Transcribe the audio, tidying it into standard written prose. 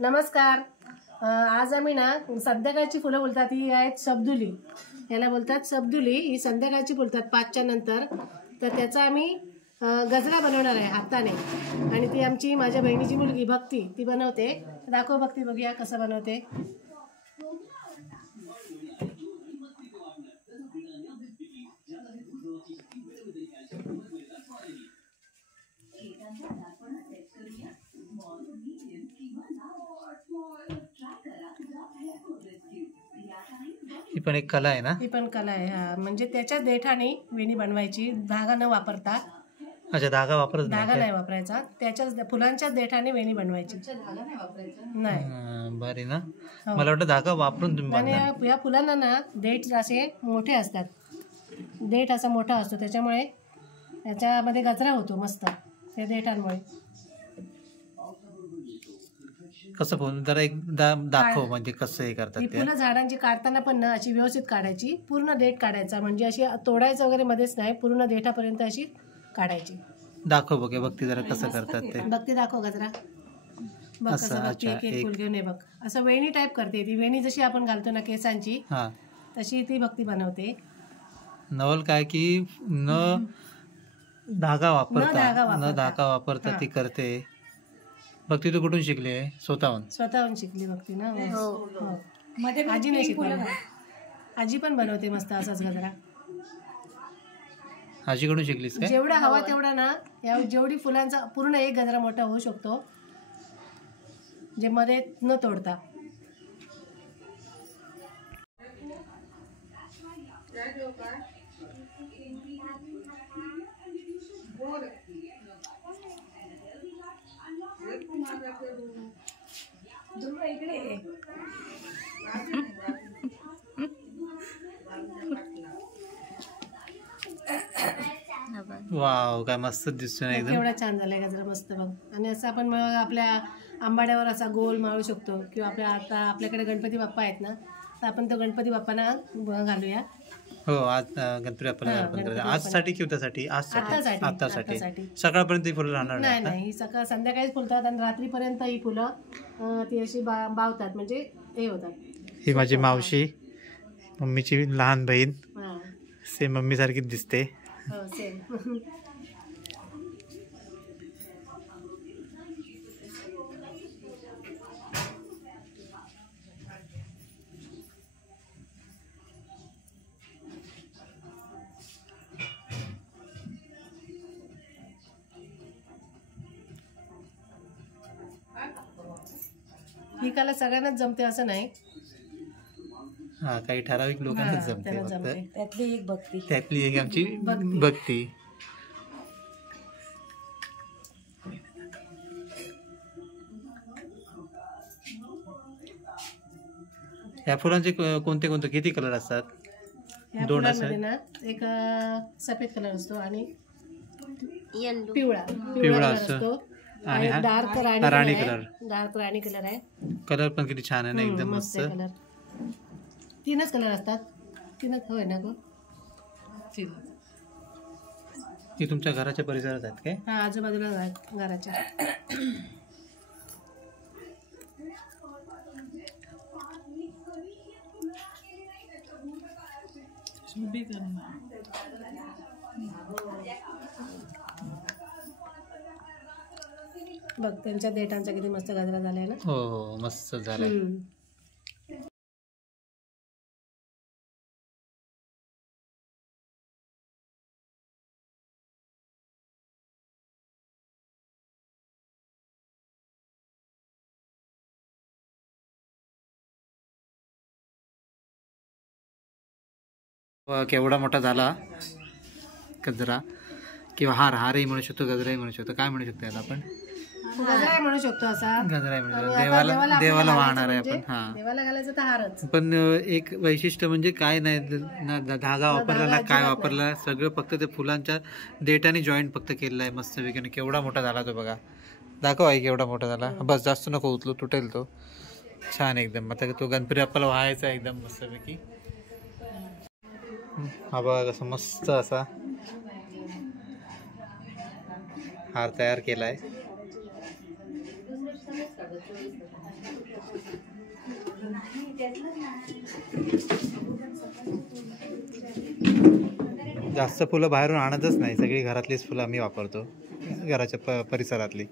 नमस्कार. आज आम्ही ना संध्याकाळची फुलं बोलतात ही आहेत सबदुली. याला बोलतात सबदुली. ही संध्याकाळची बोलतात 5च्या नंतर. तर त्याचा आम्ही गजरा बनवणार आहे हाताने. आणि ती आमची माझ्या बहिणीची मुलगी भक्ती ती बनवते. दाखव भक्ती, बघूया कसं बनवते. ही पण एक कला आहे ना? ही पण कला आहे. हा, म्हणजे त्याच्या देठाने वेणी बनवायची, धागा न वापरता. अच्छा, धागा नाही वापरायचा. त्याच्याच फुलांच्याच देठाने वेणी बनवायची. नाही बरी ना. मला वाटतं धागा वापरून तुम्ही. आणि या फुलांना ना देठ असे मोठे असतात. देठ असा मोठा असतो, त्याच्यामुळे याच्यामध्ये गजरा होतो मस्त त्या देठांमुळे. कसं बोलून जरा एक दाखव, म्हणजे कसं हे करतात. फुलं झाडांची काढताना पण ना अशी व्यवस्थित काढायची. पूर्ण देठ काढायचा, म्हणजे अशी तोडायचं वगैरे मध्येच नाही, पूर्ण देठापर्यंत अशी काढायची. दाखव बघ बघती जरा कसं करतात ते. बघते दाखव गजरा. बघ कसं बघते. एक फुल घेऊन बघ असं वेणी टाईप करते ती. वेणी जशी आपण घालतो ना केसांची, तशी ती भक्ती बनवते. नवल काय की न धागा वापरता ती करते. भक्ती तू कुठून शिकली आहे? स्वतःहून शिकली भक्ती ना. आजी नाही शिकली. आजी पण बनवते मस्त असाच गजरा. आजीकडून शिकलीस काय? जेवढा हवा तेवढा ना, जेवढी फुलांचा पूर्ण एक गजरा मोठा होऊ शकतो, जे मध्ये न तोडता. वाव, काय मस्त दिसतो ना एकदम. केवढा छान झालाय गजरा, मस्त बघ. आणि असं आपण आपल्या आंबाड्यावर असा गोल माळू शकतो, किंवा आता आपल्याकडे गणपती बाप्पा आहेत ना, तर आपण तो गणपती बाप्पांना घालूया. हो, आज गणपती बाप्पाला आजसाठी किंवा त्यासाठी? आतासाठी सकाळपर्यंत ही फुलं राहणार? नाही, ही संध्याकाळीच फुलतात आणि रात्रीपर्यंत ही फुलं ती अशी बावतात, म्हणजे हे होतात. ही माझी मावशी, मम्मीची लहान बहीण. सेम मम्मी सारखीच दिसते. हो, सेम. ही कला सगळ्यांनाच जमते असं नाही. हा, काही ठराविक लोकांनाच जमते. त्यातली एक आमची भक्ती. या फुलांचे कोणते किती कलर असतात? 2 असतात. एक सफेद कलर असतो आणि पिवळा असतो. आणि डार्क राणी कलर आहे. कलर पण किती छान आहे ना, एकदम मस्त. 3च कलर असतात. 3च होय ना गो. ही तुमच्या घराच्या परिसरात आहेत काय? हा, आजूबाजूला घराच्या. बघ त्यांच्या देठांचा किती मस्त गजरा झालाय ना. हो, मस्त झालाय. केवढा मोठा झाला गजरा, किंवा हारही म्हणू शकतो, गजराही म्हणू शकतो. काय म्हणू शकतो याला आपण? गजरा म्हणू शकतो. असा गजरा म्हणू शकतो. देवाला वाहणार आहे आपण. हा, देवाला घालायचं तर हारच. पण एक वैशिष्ट्य म्हणजे काय नाही ना, धागा वापरला ना काय वापरला, सगळं फक्त ते फुलांच्या देठाने जॉईंट फक्त केलेलं आहे मस्त पैकी. केवढा मोठा झाला तो बघा. दाखव आहे केवढा मोठा झाला. बस, जास्त नको उचलू, तुटेल तो. छान एकदम. आता तो गणपती बाप्पाला व्हायचा एकदम मस्त पैकी. हा बघा कसं मस्त असा हार तयार केलाय. जास्त फुलं बाहेरून आणतच नाही, सगळी घरातलीच फुलं आम्ही वापरतो, घराच्या परिसरातली.